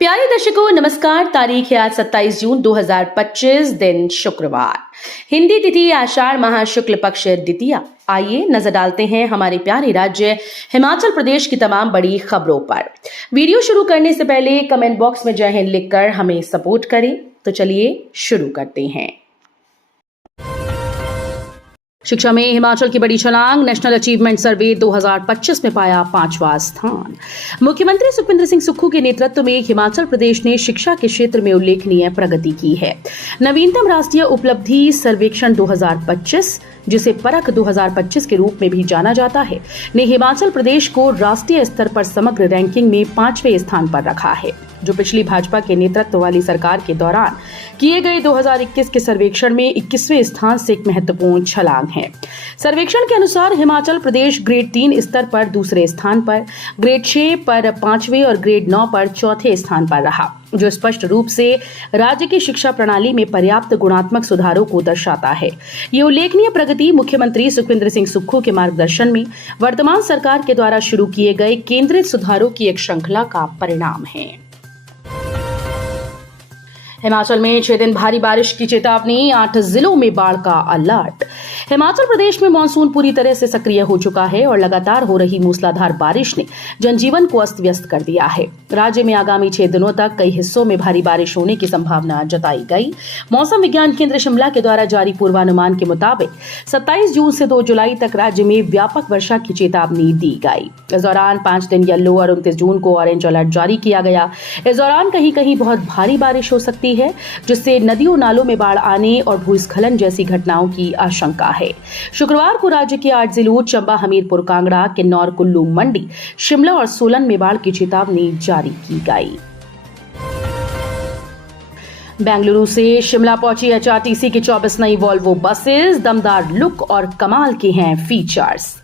प्यारे दर्शकों नमस्कार। तारीख है आज 27 जून 2025, दिन शुक्रवार। हिंदी तिथि आषाढ़ माह शुक्ल पक्ष द्वितीया। आइए नजर डालते हैं हमारे प्यारे राज्य हिमाचल प्रदेश की तमाम बड़ी खबरों पर। वीडियो शुरू करने से पहले कमेंट बॉक्स में जय हिंद लिखकर हमें सपोर्ट करें। तो चलिए शुरू करते हैं। शिक्षा में हिमाचल की बड़ी छलांग, नेशनल अचीवमेंट सर्वे 2025 में पाया 5वां स्थान। मुख्यमंत्री सुखविंदर सिंह सुक्खू के नेतृत्व में हिमाचल प्रदेश ने शिक्षा के क्षेत्र में उल्लेखनीय प्रगति की है। नवीनतम राष्ट्रीय उपलब्धि सर्वेक्षण 2025, जिसे परख 2025 के रूप में भी जाना जाता है, ने हिमाचल प्रदेश को राष्ट्रीय स्तर पर समग्र रैंकिंग में 5वें स्थान पर रखा है, जो पिछली भाजपा के नेतृत्व वाली सरकार के दौरान किए गए 2021 के सर्वेक्षण में 21वें स्थान से एक महत्वपूर्ण छलांग है। सर्वेक्षण के अनुसार हिमाचल प्रदेश ग्रेड 3 स्तर पर दूसरे स्थान पर, ग्रेड 6 पर 5वें और ग्रेड 9 पर चौथे स्थान पर रहा, जो स्पष्ट रूप से राज्य की शिक्षा प्रणाली में पर्याप्त गुणात्मक सुधारों को दर्शाता है। ये उल्लेखनीय प्रगति मुख्यमंत्री सुखविंदर सिंह सुक्खू के मार्गदर्शन में वर्तमान सरकार के द्वारा शुरू किए गए केंद्रित सुधारों की एक श्रृंखला का परिणाम है। हिमाचल में 6 दिन भारी बारिश की चेतावनी, 8 जिलों में बाढ़ का अलर्ट। हिमाचल प्रदेश में मानसून पूरी तरह से सक्रिय हो चुका है और लगातार हो रही मूसलाधार बारिश ने जनजीवन को अस्त व्यस्त कर दिया है। राज्य में आगामी 6 दिनों तक कई हिस्सों में भारी बारिश होने की संभावना जताई गई। मौसम विज्ञान केंद्र शिमला के द्वारा जारी पूर्वानुमान के मुताबिक 27 जून से 2 जुलाई तक राज्य में व्यापक वर्षा की चेतावनी दी गई। इस दौरान 5 दिन येलो और 29 जून को ऑरेंज अलर्ट जारी किया गया। इस दौरान कहीं कहीं बहुत भारी बारिश हो सकती है, जिससे नदियों नालों में बाढ़ आने और भूस्खलन जैसी घटनाओं की आशंका है। शुक्रवार को राज्य के 8 जिलों चंबा, हमीरपुर, कांगड़ा, किन्नौर, कुल्लू, मंडी, शिमला और सोलन में बाढ़ की चेतावनी जारी की गई। बेंगलुरु से शिमला पहुंची एचआरटीसी की 24 नई वॉल्वो बसेस, दमदार लुक और कमाल के हैं फीचर्स।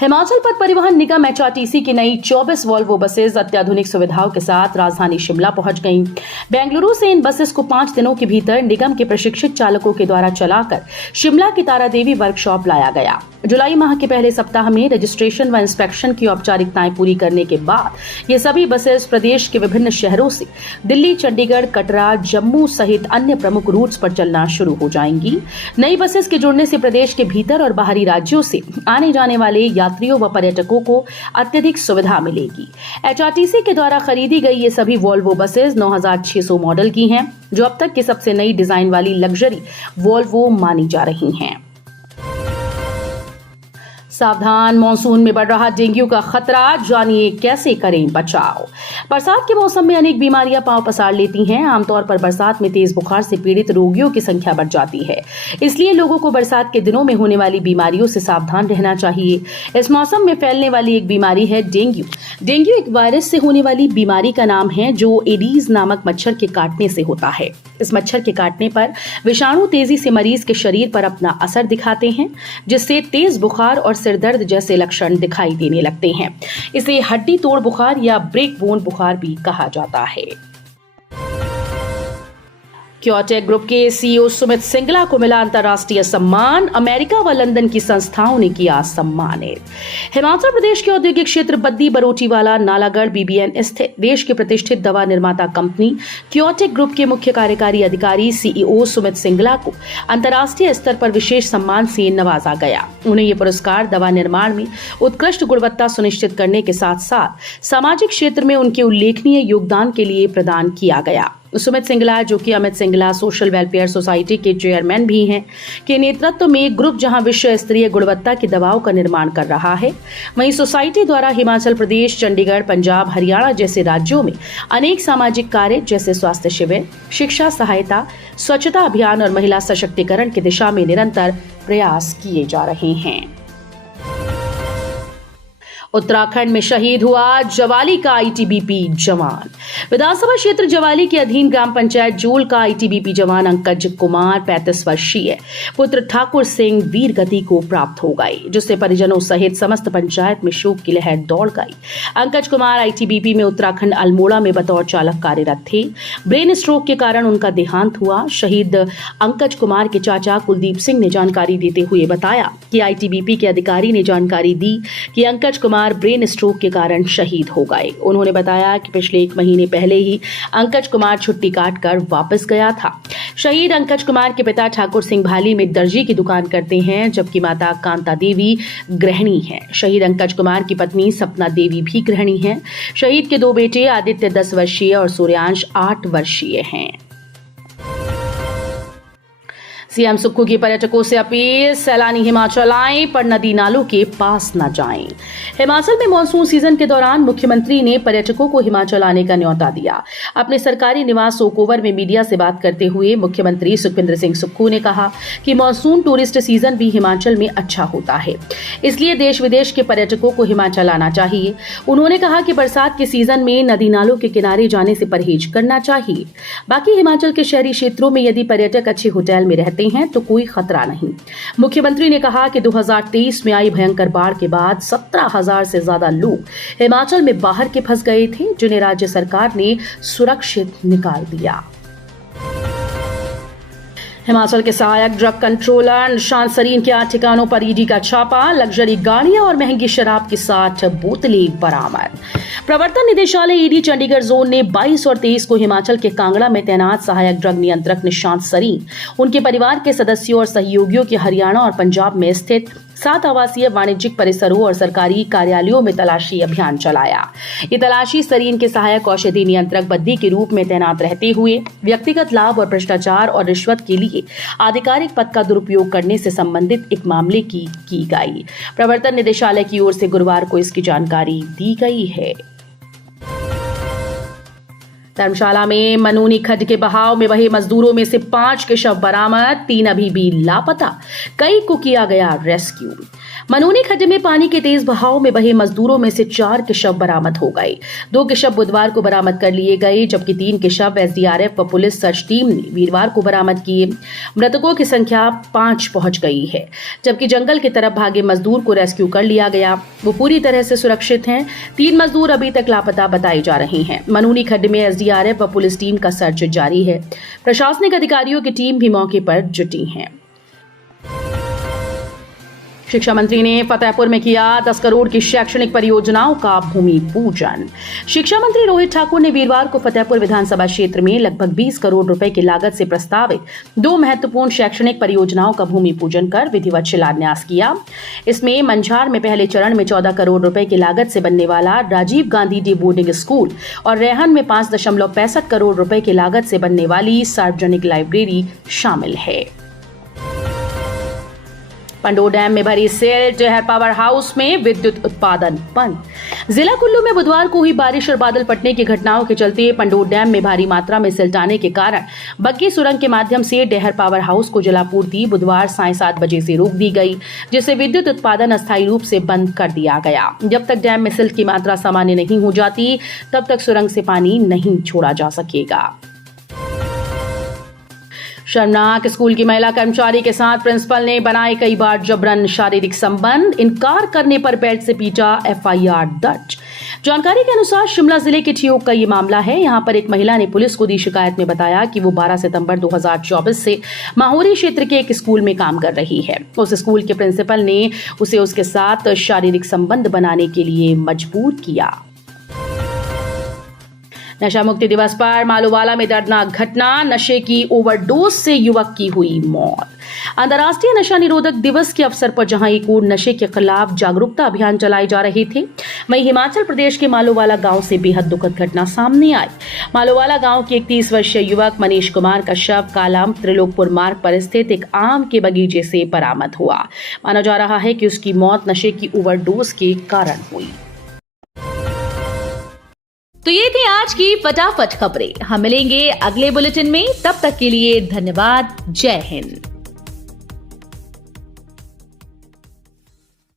हिमाचल पथ परिवहन निगम एचआरटीसी की नई 24 वॉल्वो बसेस अत्याधुनिक सुविधाओं के साथ राजधानी शिमला पहुंच गईं। बेंगलुरु से इन बसेस को 5 दिनों के भीतर निगम के प्रशिक्षित चालकों के द्वारा चलाकर शिमला की तारादेवी वर्कशॉप लाया गया। जुलाई माह के पहले सप्ताह में रजिस्ट्रेशन व इंस्पेक्शन की औपचारिकताएं पूरी करने के बाद ये सभी बसेस प्रदेश के विभिन्न शहरों से दिल्ली, चंडीगढ़, कटरा, जम्मू सहित अन्य प्रमुख रूट्स पर चलना शुरू हो जाएंगी। नई बसेस के जुड़ने से प्रदेश के भीतर और बाहरी राज्यों से आने जाने वाले यात्रियों व पर्यटकों को अत्यधिक सुविधा मिलेगी। एचआरटीसी के द्वारा खरीदी गई ये सभी वॉल्वो बसेस 9600 मॉडल की हैं, जो अब तक की सबसे नई डिजाइन वाली लग्जरी वॉल्वो मानी जा रही हैं। सावधान, मानसून में बढ़ रहा डेंगू का खतरा, जानिए कैसे करें बचाव। बरसात के मौसम में अनेक बीमारियां पांव पसार लेती हैं। आमतौर पर बरसात में तेज बुखार से पीड़ित रोगियों की संख्या बढ़ जाती है, इसलिए लोगों को बरसात के दिनों में होने वाली बीमारियों से सावधान रहना चाहिए। इस मौसम में फैलने वाली एक बीमारी है डेंगू। डेंगू एक वायरस से होने वाली बीमारी का नाम है, जो एडीज नामक मच्छर के काटने से होता है। इस मच्छर के काटने पर विषाणु तेजी से मरीज के शरीर पर अपना असर दिखाते हैं, जिससे तेज बुखार और सिर दर्द जैसे लक्षण दिखाई देने लगते हैं। इसे हड्डी तोड़ बुखार या ब्रेक बोन बुखार भी कहा जाता है। क्योटेक ग्रुप के सीईओ सुमित सिंगला को मिला अंतर्राष्ट्रीय सम्मान, अमेरिका व लंदन की संस्थाओं ने किया सम्मानित। हिमाचल प्रदेश के औद्योगिक क्षेत्र बद्दी बरोटीवाला नालागढ़ बीबीएन स्थित देश की प्रतिष्ठित दवा निर्माता कंपनी क्योटेक ग्रुप के मुख्य कार्यकारी अधिकारी सीईओ सुमित सिंगला को अंतर्राष्ट्रीय स्तर पर विशेष सम्मान से नवाजा गया। उन्हें यह पुरस्कार दवा निर्माण में उत्कृष्ट गुणवत्ता सुनिश्चित करने के साथ साथ सामाजिक क्षेत्र में उनके उल्लेखनीय योगदान के लिए प्रदान किया गया। सुमित सिंगला, जो कि Amit Singla social welfare society के चेयरमैन भी हैं, के नेतृत्व में ग्रुप जहां विश्व स्तरीय गुणवत्ता की दवाओं का निर्माण कर रहा है, वहीं सोसाइटी द्वारा हिमाचल प्रदेश, चंडीगढ़, पंजाब, हरियाणा जैसे राज्यों में अनेक सामाजिक कार्य जैसे स्वास्थ्य शिविर, शिक्षा सहायता, स्वच्छता अभियान और महिला सशक्तिकरण की दिशा में निरंतर प्रयास किए जा रहे हैं। उत्तराखंड में शहीद हुआ जवाली का आईटीबीपी जवान। विधानसभा क्षेत्र जवाली के अधीन ग्राम पंचायत जूल का आईटीबीपी जवान अंकज कुमार 35 वर्षीय पुत्र ठाकुर सिंह वीर गति को प्राप्त हो गई, जिससे परिजनों सहित समस्त पंचायत में शोक की लहर दौड़ गई। अंकज कुमार आईटीबीपी में उत्तराखंड अल्मोड़ा में बतौर चालक कार्यरत थे। ब्रेन स्ट्रोक के कारण उनका देहांत हुआ। शहीद अंकज कुमार के चाचा कुलदीप सिंह ने जानकारी देते हुए बताया कि आईटीबीपी के अधिकारी ने जानकारी दी कि अंकज कुमार कुमार ब्रेन स्ट्रोक के कारण शहीद हो गए। उन्होंने बताया कि पिछले 1 महीने पहले ही अंकज कुमार छुट्टी काटकर वापस गया था। शहीद अंकज कुमार के पिता ठाकुर सिंह भाली में दर्जी की दुकान करते हैं, जबकि माता कांता देवी गृहिणी हैं। शहीद अंकज कुमार की पत्नी सपना देवी भी गृहिणी हैं। शहीद के 2 बेटे आदित्य 10 वर्षीय और सूर्यांश 8 वर्षीय हैं। सीएम सुक्खू की पर्यटकों से अपील, सैलानी हिमाचल आएं पर नदी नालों के पास न जाएं। हिमाचल में मानसून सीजन के दौरान मुख्यमंत्री ने पर्यटकों को हिमाचल आने का न्योता दिया। अपने सरकारी निवास ओकओवर में मीडिया से बात करते हुए मुख्यमंत्री सुखविंदर सिंह सुक्खू ने कहा कि मानसून टूरिस्ट सीजन भी हिमाचल में अच्छा होता है, इसलिए देश विदेश के पर्यटकों को हिमाचल आना चाहिए। उन्होंने कहा कि बरसात के सीजन में नदी नालों के किनारे जाने से परहेज करना चाहिए। बाकी हिमाचल के शहरी क्षेत्रों में यदि पर्यटक अच्छे होटल में रहते हैं तो कोई खतरा नहीं। मुख्यमंत्री ने कहा कि 2023 में आई भयंकर बाढ़ के बाद 17,000 से ज्यादा लोग हिमाचल में बाहर के फंस गए थे, जिन्हें राज्य सरकार ने सुरक्षित निकाल दिया। हिमाचल के सहायक ड्रग कंट्रोलर निशांत सरीन के 8 ठिकानों पर ईडी का छापा, लग्जरी गाड़ियां और महंगी शराब के साथ बोतलें बरामद। प्रवर्तन निदेशालय ईडी चंडीगढ़ जोन ने 22 और 23 को हिमाचल के कांगड़ा में तैनात सहायक ड्रग नियंत्रक निशांत सरीन, उनके परिवार के सदस्यों और सहयोगियों के हरियाणा और पंजाब में स्थित 7 आवासीय वाणिज्यिक परिसरों और सरकारी कार्यालयों में तलाशी अभियान चलाया। ये तलाशी सरीन के सहायक औषधि नियंत्रक बद्दी के रूप में तैनात रहते हुए व्यक्तिगत लाभ और भ्रष्टाचार और रिश्वत के लिए आधिकारिक पद का दुरुपयोग करने से संबंधित एक मामले की गई। प्रवर्तन निदेशालय की ओर से गुरुवार को इसकी जानकारी दी गई है। धर्मशाला में मनूनी खड्ड के बहाव में बहे मजदूरों में से 5 के शव बरामद, 3 अभी भी लापता, कई को किया गया रेस्क्यू। मनूनी खड्ड में पानी के तेज बहाव में बहे मजदूरों में से 4 के शव बरामद हो गए। 2 के शव बुधवार को बरामद कर लिए गए, जबकि 3 के शव एसडीआरएफ व पुलिस सर्च टीम ने वीरवार को बरामद किए। मृतकों की संख्या 5 पहुंच गई है, जबकि जंगल की तरफ भागे मजदूर को रेस्क्यू कर लिया गया। वो पूरी तरह से सुरक्षित हैं। 3 मजदूर अभी तक लापता बताए जा रहे हैं। मनूनी खड्ड में एसडीआरएफ व पुलिस टीम का सर्च जारी है। प्रशासनिक अधिकारियों की टीम भी मौके पर जुटी है। शिक्षा मंत्री ने फतेहपुर में किया 10 करोड़ की शैक्षणिक परियोजनाओं का भूमि पूजन। शिक्षा मंत्री रोहित ठाकुर ने वीरवार को फतेहपुर विधानसभा क्षेत्र में लगभग 20 करोड़ रुपए की लागत से प्रस्तावित 2 महत्वपूर्ण शैक्षणिक परियोजनाओं का भूमि पूजन कर विधिवत शिलान्यास किया। इसमें मंझार में पहले चरण में 14 करोड़ रुपए की लागत से बनने वाला Rajiv Gandhi day boarding school और रेहन में 5.65 करोड़ रुपए की लागत से बनने वाली सार्वजनिक लाइब्रेरी शामिल है। पंडोह डैम में भरी सेल, डेहर पावर हाउस में विद्युत उत्पादन बंद। जिला कुल्लू में बुधवार को हुई बारिश और बादल फटने की घटनाओं के चलते पंडोह डैम में भारी मात्रा में सिल्ट आने के कारण बग्गी सुरंग के माध्यम से डेहर पावर हाउस को जलापूर्ति बुधवार 7:30 बजे से रोक दी गई, जिससे विद्युत उत्पादन अस्थायी रूप से बंद कर दिया गया। जब तक डैम में सिल्ट की मात्रा सामान्य नहीं हो जाती, तब तक सुरंग से पानी नहीं छोड़ा जा सकेगा। शर्मनाक, स्कूल की महिला कर्मचारी के साथ प्रिंसिपल ने बनाए कई बार जबरन शारीरिक संबंध, इनकार करने पर बेल्ट से पीटा, एफआईआर दर्ज। जानकारी के अनुसार शिमला जिले के ठियोग का ये मामला है। यहां पर एक महिला ने पुलिस को दी शिकायत में बताया कि वो 12 सितंबर 2024 से माहौरी क्षेत्र के एक स्कूल में काम कर रही है। उस स्कूल के प्रिंसिपल ने उसे उसके साथ शारीरिक संबंध बनाने के लिए मजबूर किया। नशा मुक्ति दिवस पर मालूवाला में दर्दनाक घटना, नशे की ओवरडोज से युवक की हुई मौत। अंतर्राष्ट्रीय नशा निरोधक दिवस के अवसर पर जहां एक ओर नशे के खिलाफ जागरूकता अभियान चलाए जा रहे थे, वहीं हिमाचल प्रदेश के मालूवाला गांव से बेहद दुखद घटना सामने आई। मालूवाला गांव के एक 30 वर्षीय युवक मनीष कुमार का शव कालाम त्रिलोकपुर मार्ग पर स्थित एक आम के बगीचे से बरामद हुआ। माना जा रहा है कि उसकी मौत नशे की ओवरडोज के कारण हुई। तो ये थी आज की फटाफट खबरें। हम मिलेंगे अगले बुलेटिन में, तब तक के लिए धन्यवाद। जय हिंद।